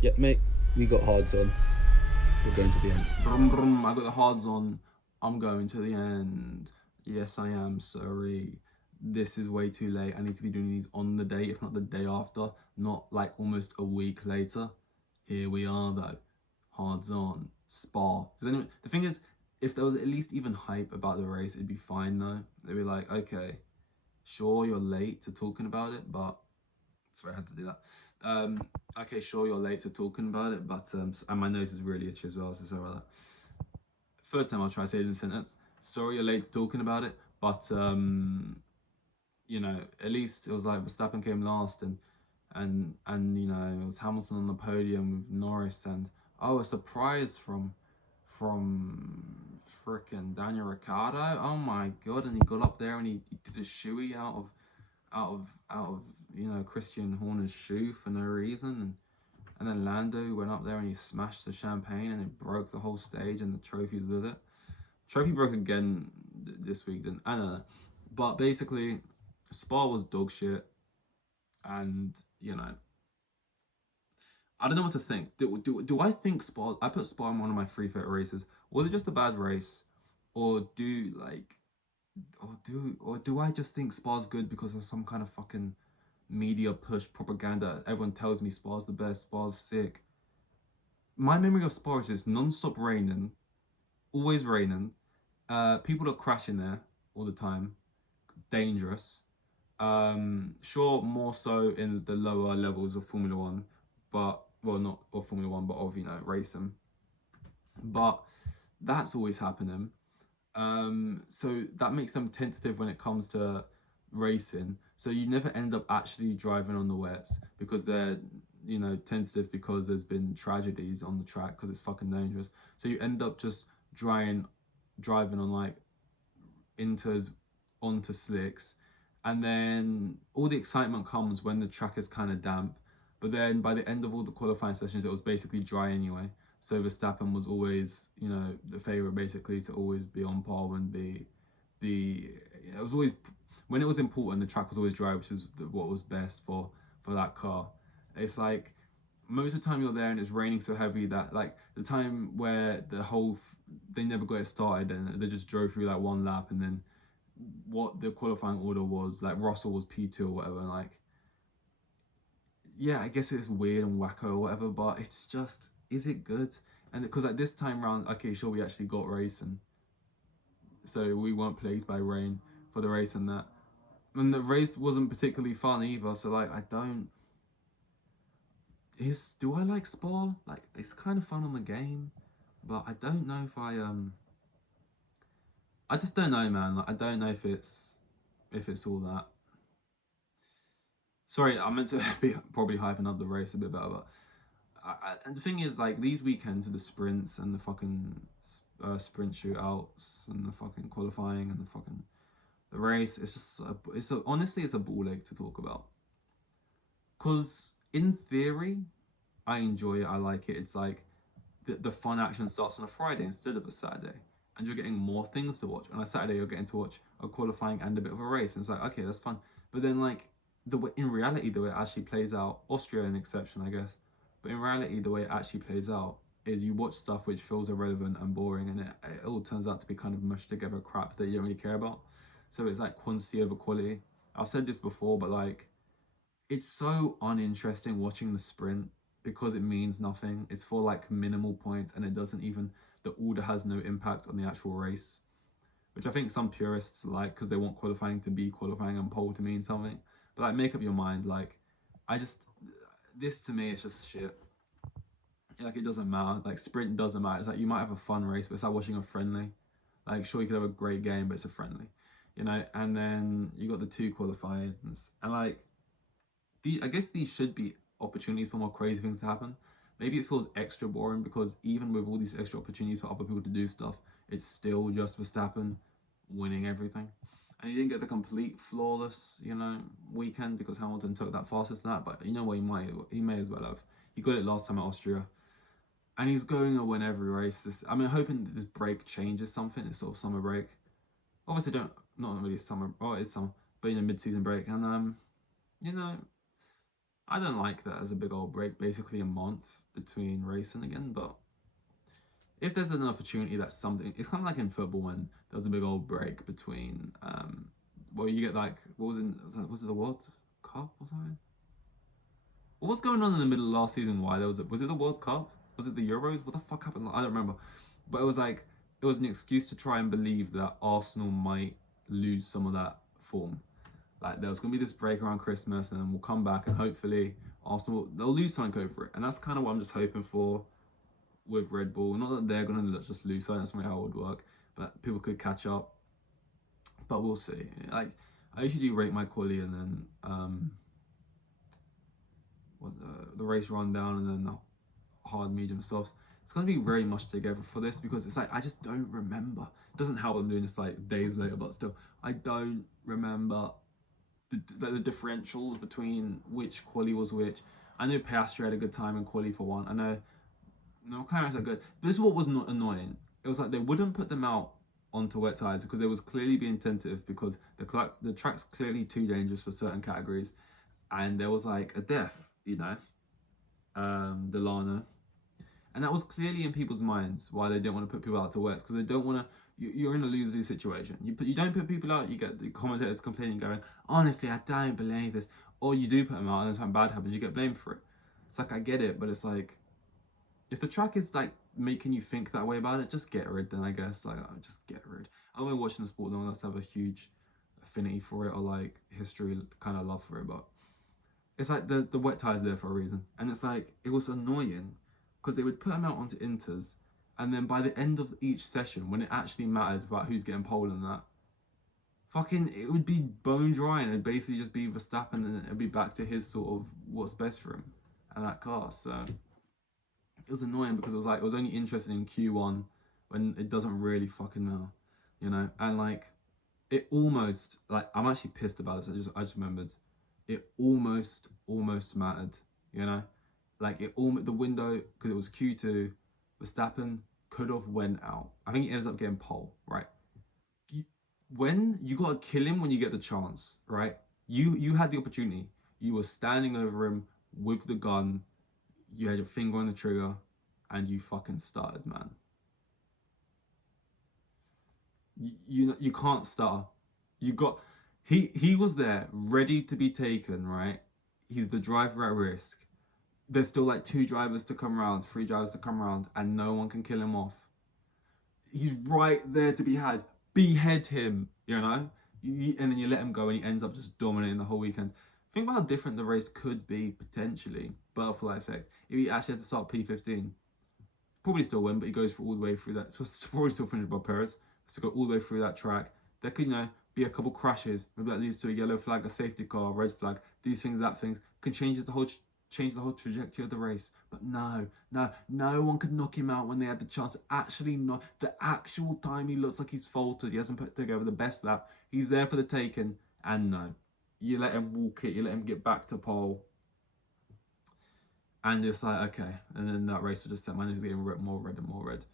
Yeah, mate, we got hards on. We're going to the end. Brum, brum, I got the hards on. I'm going to the end. Yes, I am. Sorry. This is way too late. I need to be doing these on the day, if not the day after, not like almost a week later. Here we are, though. Hards on. Spa. The thing is, if there was at least even hype about the race, it'd be fine, though. They'd be like, okay, sure, you're late to talking about it, but. Sorry, I had to do that. Um, okay, sure, you're late to talking about it, but and my nose is really itchy as well, so sorry about that. Third time I'll try to say it in a sentence. Sorry, you're late to talking about it, but at least it was like Verstappen came last, and it was Hamilton on the podium with Norris, and a surprise from fricking Daniel Ricciardo. Oh my god! And he got up there and he did a shoey out of Christian Horner's shoe for no reason, and then Lando went up there and he smashed the champagne and it broke the whole stage and the trophies with it. Trophy broke again this week, didn't I? Don't know, but basically, Spa was dog shit, and I don't know what to think. Do I think Spa? I put Spa in one of my three favorite races. Was it just a bad race, or do I just think Spa's good because of some kind of fucking media push propaganda? Everyone tells me Spa's the best, Spa's sick. My memory of Spa is just non-stop raining, always raining. People are crashing there all the time. Dangerous. Sure, more so in the lower levels of Formula One, but well, not of Formula One, but of racing. But that's always happening. So that makes them tentative when it comes to racing. So you never end up actually driving on the wets because they're tentative because there's been tragedies on the track because it's fucking dangerous. So you end up just driving on like inters onto slicks, and then all the excitement comes when the track is kind of damp. But then by the end of all the qualifying sessions, it was basically dry anyway. So Verstappen was always, the favorite basically to always be on par and be the. It was always when it was important, the track was always dry, which is what was best for that car. It's like most of the time you're there and it's raining so heavy that like the time where they never got it started and they just drove through like one lap and then what the qualifying order was, like Russell was P2 or whatever, and like yeah, I guess it's weird and wacko or whatever, but it's just, is it good? And because like this time round, okay, sure, we actually got racing, so we weren't plagued by rain for the race and that, and the race wasn't particularly fun either. So like, I don't is do I like Spa? Like, it's kind of fun on the game, but I don't know if I just don't know, man. Like, I don't know if it's all that. Sorry, I meant to be probably hyping up the race a bit better, but and the thing is, like, these weekends are the sprints and the fucking sprint shootouts and the fucking qualifying and the race. It's just honestly, it's a ball ache to talk about. Cause in theory, I enjoy it. I like it. It's like the fun action starts on a Friday instead of a Saturday, and you're getting more things to watch. On a Saturday, you're getting to watch a qualifying and a bit of a race, and it's like, okay, that's fun. But then, like, in reality, the way it actually plays out, Austria an exception, I guess. But in reality, the way it actually plays out is you watch stuff which feels irrelevant and boring, and it all turns out to be kind of mushed together crap that you don't really care about. So it's like quantity over quality. I've said this before, but like, it's so uninteresting watching the sprint because it means nothing. It's for like minimal points and it doesn't even, the order has no impact on the actual race, which I think some purists like because they want qualifying to be qualifying and pole to mean something. But like, make up your mind. Like, I just, this to me is just shit. Like, it doesn't matter. Like, sprint doesn't matter. It's like you might have a fun race, but it's like watching a friendly. Like, sure, you could have a great game, but it's a friendly, And then you got the two qualifying, and like, I guess these should be opportunities for more crazy things to happen. Maybe it feels extra boring because even with all these extra opportunities for other people to do stuff, it's still just Verstappen winning everything. And he didn't get the complete flawless, weekend because Hamilton took that fastest in that. But you know what? He may as well have. He got it last time at Austria, and he's going to win every race. Hoping that this break changes something. It's sort of summer break. Obviously, don't not really summer. Oh, it's summer, but mid-season break, and you know I don't like that as a big old break, basically a month between racing again. But if there's an opportunity, that's something. It's kind of like in football when there was a big old break between, well, you get like what was it the World Cup or something? What was going on in the middle of last season? Why there was it the World Cup? Was it the Euros? What the fuck happened? I don't remember. But it was like it was an excuse to try and believe that Arsenal might lose some of that form. Like there was gonna be this break around Christmas, and then we'll come back, and hopefully Arsenal they'll lose something over it, and that's kind of what I'm just hoping for with Red Bull. Not that they're gonna just lose something, that's not how it would work, but people could catch up. But we'll see. Like I usually rate my quali and then the race rundown and then the hard, medium, softs. It's gonna be very much together for this because it's like I just don't remember. It doesn't help I'm doing this like days later, but still I don't remember the differentials between which quali was which. I know Piastri had a good time in quali for one. I know no McLaren's are good. But this is what was not annoying. It was like they wouldn't put them out onto wet tires because they was clearly being tentative because the track's clearly too dangerous for certain categories, and there was like a death, you know, Delano, and that was clearly in people's minds why they didn't want to put people out to wet because they don't want to. You're in a lose-lose situation. You don't put people out, you get the commentators complaining, going, honestly, I don't believe this. Or you do put them out and then something bad happens, you get blamed for it. It's like, I get it, but it's like, if the track is like making you think that way about it, just get rid then, I guess. Like, just get rid. I don't know watching the sport long enough to have a huge affinity for it or like history kind of love for it, but it's like the wet tires there for a reason. And it's like, it was annoying because they would put them out onto inters, and then by the end of each session, when it actually mattered about who's getting pole and that, fucking it would be bone dry and it'd basically just be Verstappen and it'd be back to his sort of what's best for him and that car. So it was annoying because it was like it was only interested in Q1 when it doesn't really fucking matter, you know. And like it almost like I'm actually pissed about this. I just remembered it almost mattered, you know. Like it all the window because it was Q2, Verstappen could have went out. I think he ends up getting pole, right? You, when you gotta kill him when you get the chance, right? You had the opportunity. You were standing over him with the gun. You had your finger on the trigger, and you fucking started, man. You can't stutter. You got he was there ready to be taken, right? He's the driver at risk. There's still like two drivers to come around, three drivers to come around, and no one can kill him off. He's right there to be had. Behead him, you know? And then you let him go, and he ends up just dominating the whole weekend. Think about how different the race could be potentially, butterfly effect, if he actually had to start P15. Probably still win, but he goes for all the way through that. Just probably still finished by Perez. Has to go all the way through that track. There could, be a couple crashes. Maybe that leads to a yellow flag, a safety car, a red flag. These things, that things can change the whole trajectory of the race. But no one could knock him out when they had the chance. Actually, not the actual time he looks like he's faltered. He hasn't put together the best lap. He's there for the taking, and no, you let him walk it. You let him get back to pole. And it's like, okay, and then that race was just set. My name's getting more red and more red,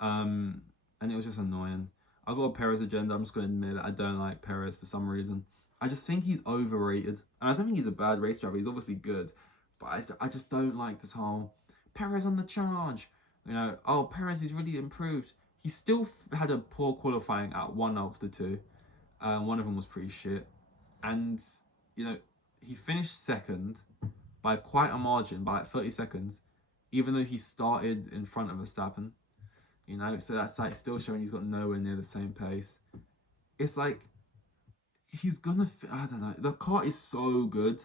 and it was just annoying. I've got a Perez agenda. I'm just going to admit it. I don't like Perez for some reason. I just think he's overrated, and I don't think he's a bad race driver. He's obviously good, but I just don't like this whole Perez on the charge. Oh, Perez is really improved. He still had a poor qualifying at one of the two. One of them was pretty shit, and he finished second by quite a margin, by like 30 seconds, even though he started in front of Verstappen. So that's like still showing he's got nowhere near the same pace. It's like he's gonna, I don't know, the car is so good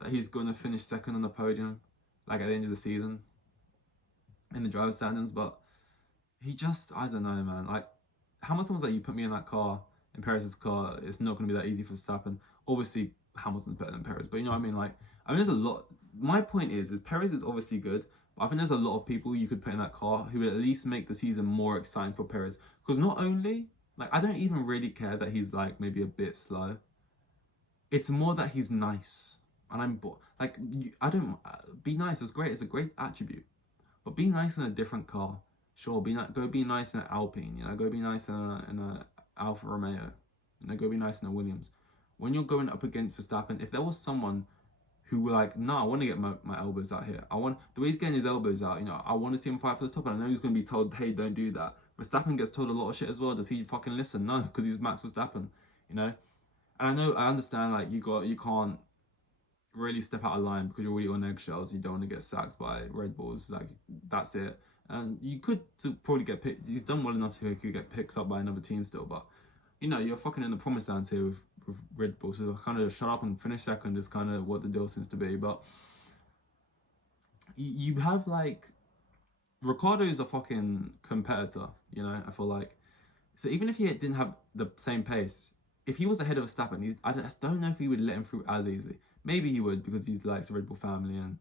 that he's gonna finish second on the podium, like at the end of the season in the driver standings. But he just, I don't know, man. Like Hamilton was like, you put me in that car, in Perez's car, it's not gonna be that easy for Verstappen. Obviously, Hamilton's better than Perez, but you know what I mean? Like, there's a lot. My point is Perez is obviously good, but I think there's a lot of people you could put in that car who would at least make the season more exciting for Perez. Because not only, like, I don't even really care that he's like maybe a bit slow. It's more that he's nice, and I'm like, I don't be nice. It's great. It's a great attribute, but be nice in a different car. Sure, go be nice in an Alpine. Go be nice in a Alfa Romeo. Go be nice in a Williams. When you're going up against Verstappen, if there was someone who were like, no, I want to get my elbows out here. I want the way he's getting his elbows out. You know, I want to see him fight for the top. And I know he's going to be told, hey, don't do that. Verstappen gets told a lot of shit as well. Does he fucking listen? No, because he's Max Verstappen. You know, and I understand like you can't really step out of line because you're already on eggshells. You don't want to get sacked by Red Bulls. Like that's it. And you could probably get picked. He's done well enough to could get picked up by another team still, but you know you're fucking in the promised land here with Red Bull. So kind of shut up and finish second is kind of what the deal seems to be. But you have like Ricciardo is a fucking competitor. You know, I feel like so even if he didn't have the same pace, if he was ahead of Verstappen, I just don't know if he would let him through as easy. Maybe he would because he's like the Red Bull family and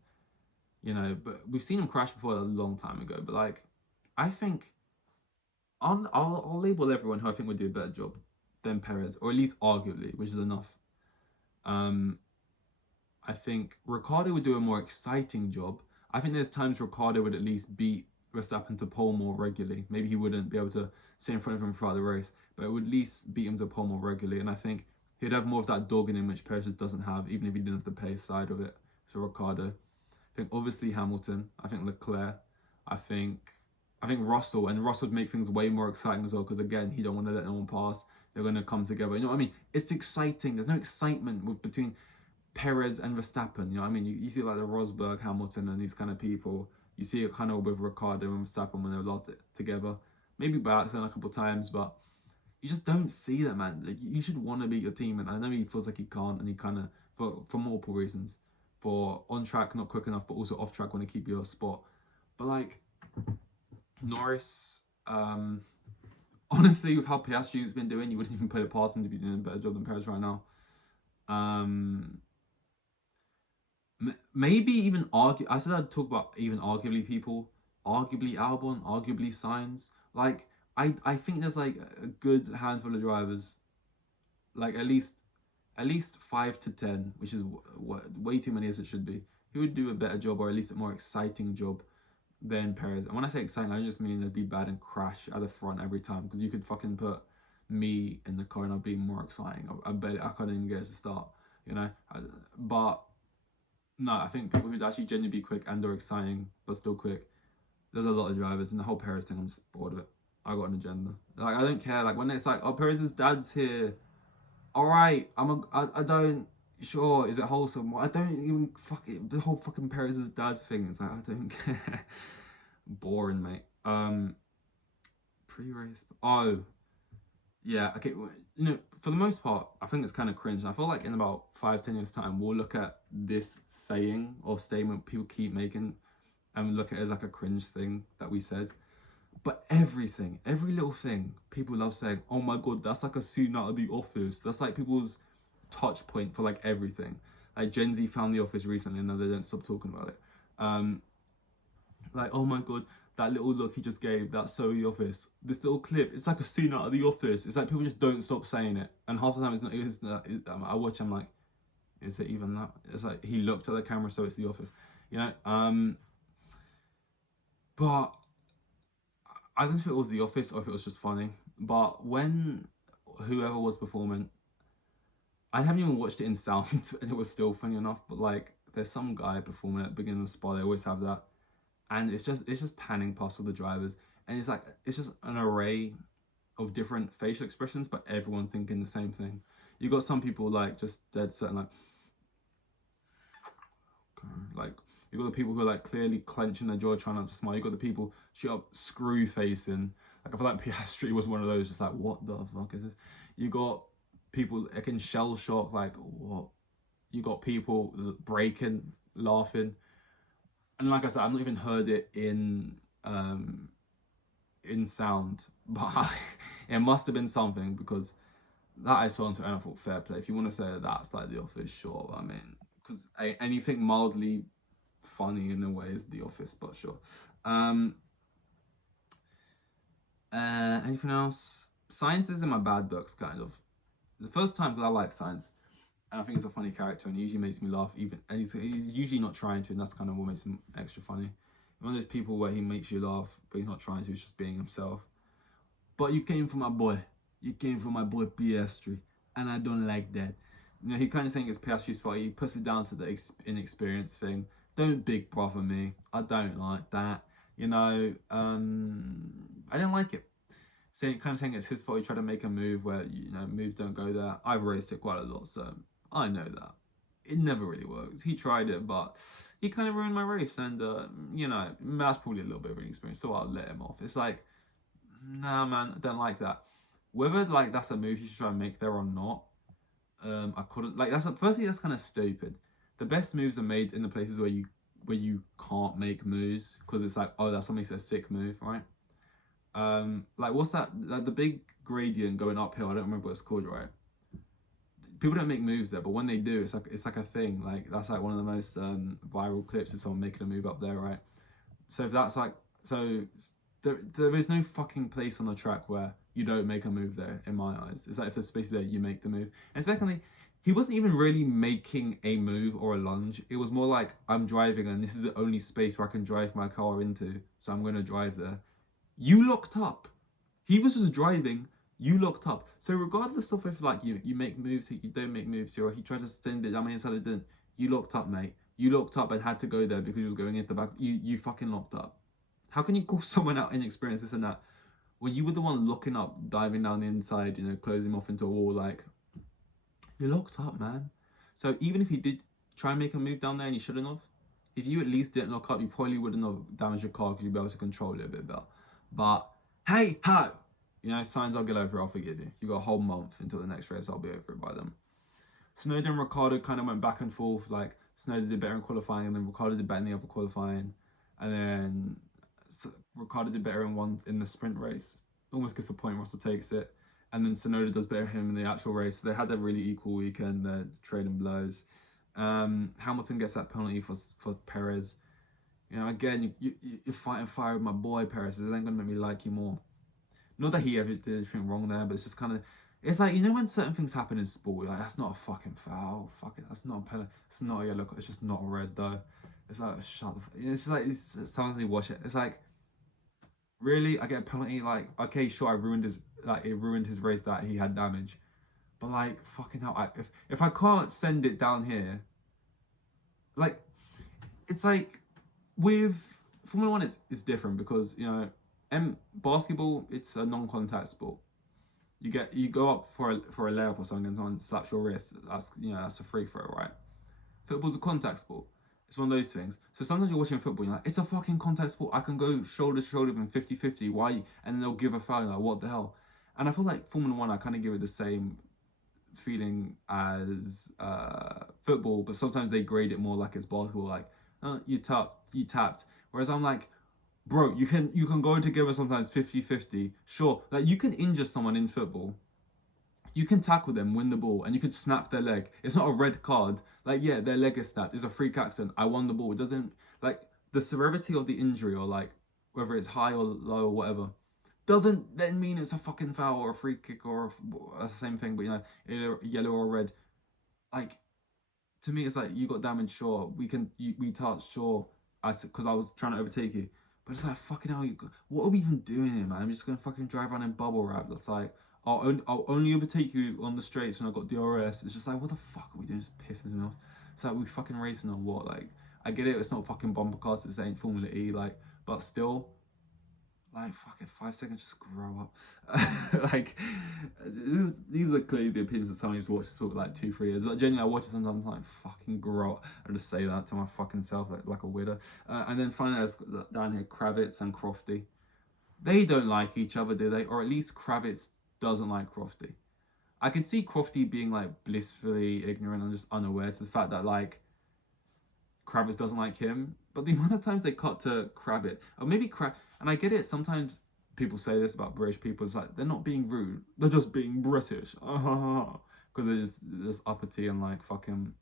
you know, but we've seen him crash before a long time ago. But like, I think I'll label everyone who I think would do a better job than Perez, or at least arguably, which is enough. I think Ricciardo would do a more exciting job. I think there's times Ricciardo would at least beat Verstappen to pole more regularly. Maybe he wouldn't be able to stay in front of him throughout the race, but it would at least beat him to pole more regularly. And I think he'd have more of that dog in him, which Perez doesn't have, even if he didn't have the pace side of it. So Ricciardo. I think obviously Hamilton. I think Leclerc. I think Russell, and Russell would make things way more exciting as well because again he don't want to let anyone pass. They're going to come together. You know what I mean? It's exciting. There's no excitement between Perez and Verstappen. You know what I mean? You see like the Rosberg, Hamilton, and these kind of people. You see it kind of with Ricciardo and Verstappen when they're lost together. Maybe by accident a couple of times, but you just don't see that, man. Like, you should want to beat your team, and I know he feels like he can't, and he kind of for multiple reasons. For on track not quick enough, but also off track want to keep your spot. But like Norris, honestly, with how Piastri's been doing, you wouldn't even put it past him to be doing a better job than Perez right now. Maybe even argue. I said I'd talk about even arguably people, arguably Albon, arguably Sainz. Like I think there's like a good handful of drivers, like at least 5 to 10, which is way too many as it should be, who would do a better job or at least a more exciting job than Perez. And when I say exciting, I just mean they'd be bad and crash at the front every time because you could fucking put me in the car and I'd be more exciting. I bet I couldn't even get us to start, you know. But no, I think people who'd actually genuinely be quick and are exciting but still quick. There's a lot of drivers, and the whole Perez thing, I'm just bored of it. I got an agenda. Like I don't care. Like when it's like, oh, Perez's dad's here. All right, I don't. Sure, is it wholesome? I don't even fuck it. The whole fucking Perez's dad thing is like I don't care. Boring, mate. Pre-race. Oh, yeah. Okay. You know, for the most part, I think it's kind of cringe. I feel like in about 5-10 years time, we'll look at this saying or statement people keep making, and look at it as like a cringe thing that we said. But everything, every little thing, people love saying, oh my god, that's like a scene out of The Office. That's like people's touch point for like everything. Like Gen Z found The Office recently and now they don't stop talking about it. Like, oh my god, that little look he just gave, that's so The Office. This little clip, it's like a scene out of The Office. It's like people just don't stop saying it. And half the time it's not, I watch, I'm like, is it even that? It's like he looked at the camera, so it's The Office. You know? But I don't know if it was The Office or if it was just funny, but when whoever was performing, I haven't even watched it in sound and it was still funny enough, but like there's some guy performing at the beginning of the spot, they always have that. And it's just panning past all the drivers and it's just an array of different facial expressions, but everyone thinking the same thing. You got some people like just dead certain like you got the people who are like clearly clenching their jaw trying not to smile. You got the people straight up screw facing. Like I feel like Piastri was one of those, just like what the fuck is this? You got people like in shell shock, like what? You got people breaking, laughing, and like I said, I've not even heard it in sound, but it must have been something because that I saw on Twitter and I thought fair play. If you want to say that that's like The Office, sure. I mean, because anything mildly funny in a way is The Office, but sure. Anything else? Science is in my bad books, kind of. The first time, because I like Science, and I think he's a funny character, and he usually makes me laugh, and he's usually not trying to, and that's kind of what makes him extra funny. One of those people where he makes you laugh, but he's not trying to, he's just being himself. But you came for my boy. You came for my boy Piastri, and I don't like that. You know, he kind of saying it's Piastri's fault. He puts it down to the inexperience thing. Don't big brother me. I don't like that. You know, I don't like it. Kind of saying it's his fault. He tried to make a move where, you know, moves don't go there. I've raced it quite a lot, so I know that it never really works. He tried it, but he kind of ruined my race, and you know, that's probably a little bit of an experience, so I'll let him off. It's like, nah, man, I don't like that. Whether like that's a move you should try and make there or not, I couldn't like. Firstly, that's kind of stupid. The best moves are made in the places where you can't make moves, because it's like, oh, that's what makes it a sick move, right? Like what's that? Like the big gradient going uphill. I don't remember what it's called, right? People don't make moves there, but when they do, it's like a thing. Like that's like one of the most viral clips is someone making a move up there, right? So if that's like, so there is no fucking place on the track where you don't make a move there, in my eyes. It's like if there's space there, you make the move. And secondly, he wasn't even really making a move or a lunge. It was more like, I'm driving and this is the only space where I can drive my car into, so I'm gonna drive there. You locked up. He was just driving. You locked up. So regardless of if like you make moves, you don't make moves here, or he tried to send it, I mean, inside it didn't. You locked up, mate. You locked up and had to go there because you was going into the back. You fucking locked up. How can you call someone out inexperienced, this and that, when you were the one locking up, diving down the inside, you know, closing him off into a wall? Like, you're locked up, man. So even if he did try and make a move down there and he shouldn't have, if you at least didn't lock up, you probably wouldn't have damaged your car because you'd be able to control it a bit better. But hey, ho! You know, signs, I'll get over it, I'll forgive you. You got a whole month until the next race, I'll be over it by then. Tsunoda and Ricciardo kind of went back and forth. Like, Tsunoda did better in qualifying, and then Ricciardo did better in the other qualifying. And then Ricciardo did better in the sprint race. Almost gets a point, Russell takes it. And then Tsunoda does better him in the actual race. So they had a really equal weekend, trading blows. Hamilton gets that penalty for Perez. You know, again, you're fighting fire with my boy Perez. It ain't gonna make me like you more. Not that he ever did anything wrong there, but it's just kind of, it's like, you know, when certain things happen in sport, you're like, that's not a fucking foul. Fuck it, that's not a penalty. It's not a yellow. It's just not a red though. It's like, shut the. It's like, it's sometimes you watch it. It's like, really, I get a penalty. Like, okay, sure, it ruined his race that he had damage, but like, fucking hell, if I can't send it down here, like, it's like with Formula One, it's different because, you know, basketball, it's a non-contact sport. You go up for a layup or something and someone slaps your wrist. That's a free throw, right? Football's a contact sport. It's one of those things. So sometimes you're watching football, you're like, it's a fucking contact sport. I can go shoulder to shoulder with them 50-50. Why? And then they'll give a foul. Like, what the hell? And I feel like Formula One, I kind of give it the same feeling as football, but sometimes they grade it more like it's basketball. Like, you tapped. Whereas I'm like, bro, you can go together sometimes 50-50. Sure, like you can injure someone in football. You can tackle them, win the ball, and you could snap their leg. It's not a red card. Like, yeah, their leg is snapped. It's a freak accident. I won the ball. It doesn't, like, the severity of the injury, or like whether it's high or low or whatever, doesn't then mean it's a fucking foul or a free kick or a same thing. But, you know, yellow or red. Like, to me, it's like, you got damage, sure. We touched, sure. Because I was trying to overtake you. But it's like, fucking hell, what are we even doing here, man? I'm just gonna fucking drive around in bubble wrap. That's like, I'll only overtake you on the straights when I've got DRS. It's just like, what the fuck are we doing? Just pisses me off. It's like, we fucking racing on what? Like, I get it, it's not fucking bumper cars, it's ain't Formula E, like, but still, like, fucking 5 seconds, just grow up. Like, these are clearly the opinions of someone who's watched this for like 2-3 years. Like, genuinely, I watch it sometimes, I'm like, fucking grow up. I just say that to my fucking self, like a weirdo. And then finally, there's down here, Kravitz and Crofty. They don't like each other, do they? Or at least Kravitz doesn't like Crofty. I could see Crofty being like blissfully ignorant and just unaware to the fact that like Kravitz doesn't like him. But the amount of times they cut to Kravitz, or maybe and I get it, sometimes people say this about British people, it's like, they're not being rude, they're just being British. Because they're just uppity and like fucking,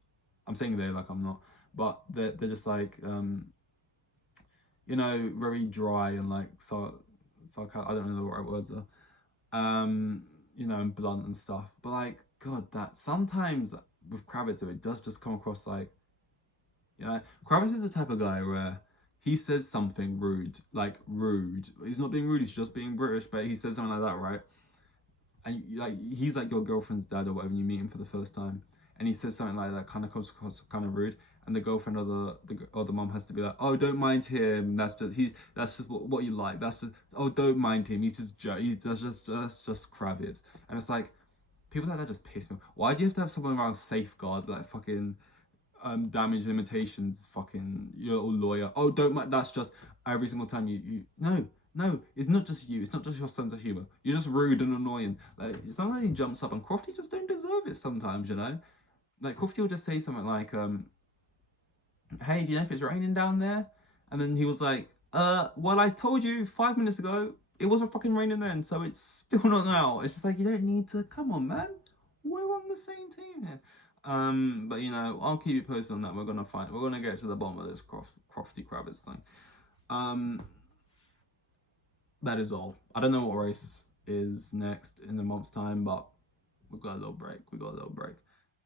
I'm saying they, like I'm not, but they're just like, you know, very dry and like, I don't know the right words are. You know, and blunt and stuff. But like, God, that sometimes with Kravitz, it does just come across like, you know, Kravitz is the type of guy where he says something rude, like rude. He's not being rude, he's just being British, but he says something like that, right? And like, he's like your girlfriend's dad or whatever, and you meet him for the first time. and he says something like that, kind of comes across kind of rude, and the girlfriend or the mom has to be like, oh, don't mind him. That's just what you like. That's just, oh, don't mind him. He's just that's just Kravitz. And it's like, people like that just piss me off. Why do you have to have someone around safeguard like fucking damage limitations fucking your little lawyer? Oh, don't mind. That's just every single time you no, it's not just you. It's not just your sense of humor. You're just rude and annoying. Like sometimes he jumps up, and Crofty just don't deserve it. Sometimes, you know, like Crofty will just say something like, "Hey, do you know if it's raining down there?" And then he was like, well, I told you 5 minutes ago it wasn't fucking raining then, so it's still not now." It's just like, you don't need to. Come on, man. We're on the same team here. But you know, I'll keep you posted on that. We're gonna get to the bottom of this Crofty Kravitz thing. That is all. I don't know what race is next in a month's time, but we've got a little break.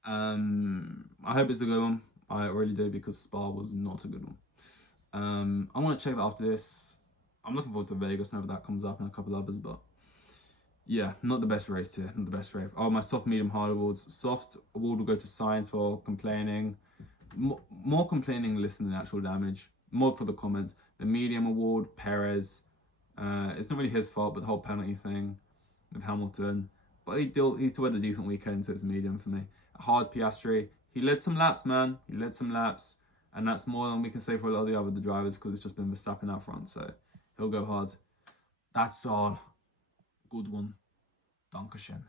I hope it's a good one. I really do, because Spa was not a good one. I want to check that after this. I'm looking forward to Vegas whenever that comes up, and a couple others, but yeah, not the best race here. Not the best race. Oh, my soft, medium, hard awards. Soft award will go to Science for complaining. More complaining list than actual damage. More for the comments. The medium award, Perez. It's not really his fault, but the whole penalty thing with Hamilton. But he still had a decent weekend, so it's medium for me. Hard, Piastri. He led some laps, man. He led some laps. And that's more than we can say for a lot of the other drivers, because it's just been Verstappen out front. So he'll go hard. That's all. Good one. Dankeschön.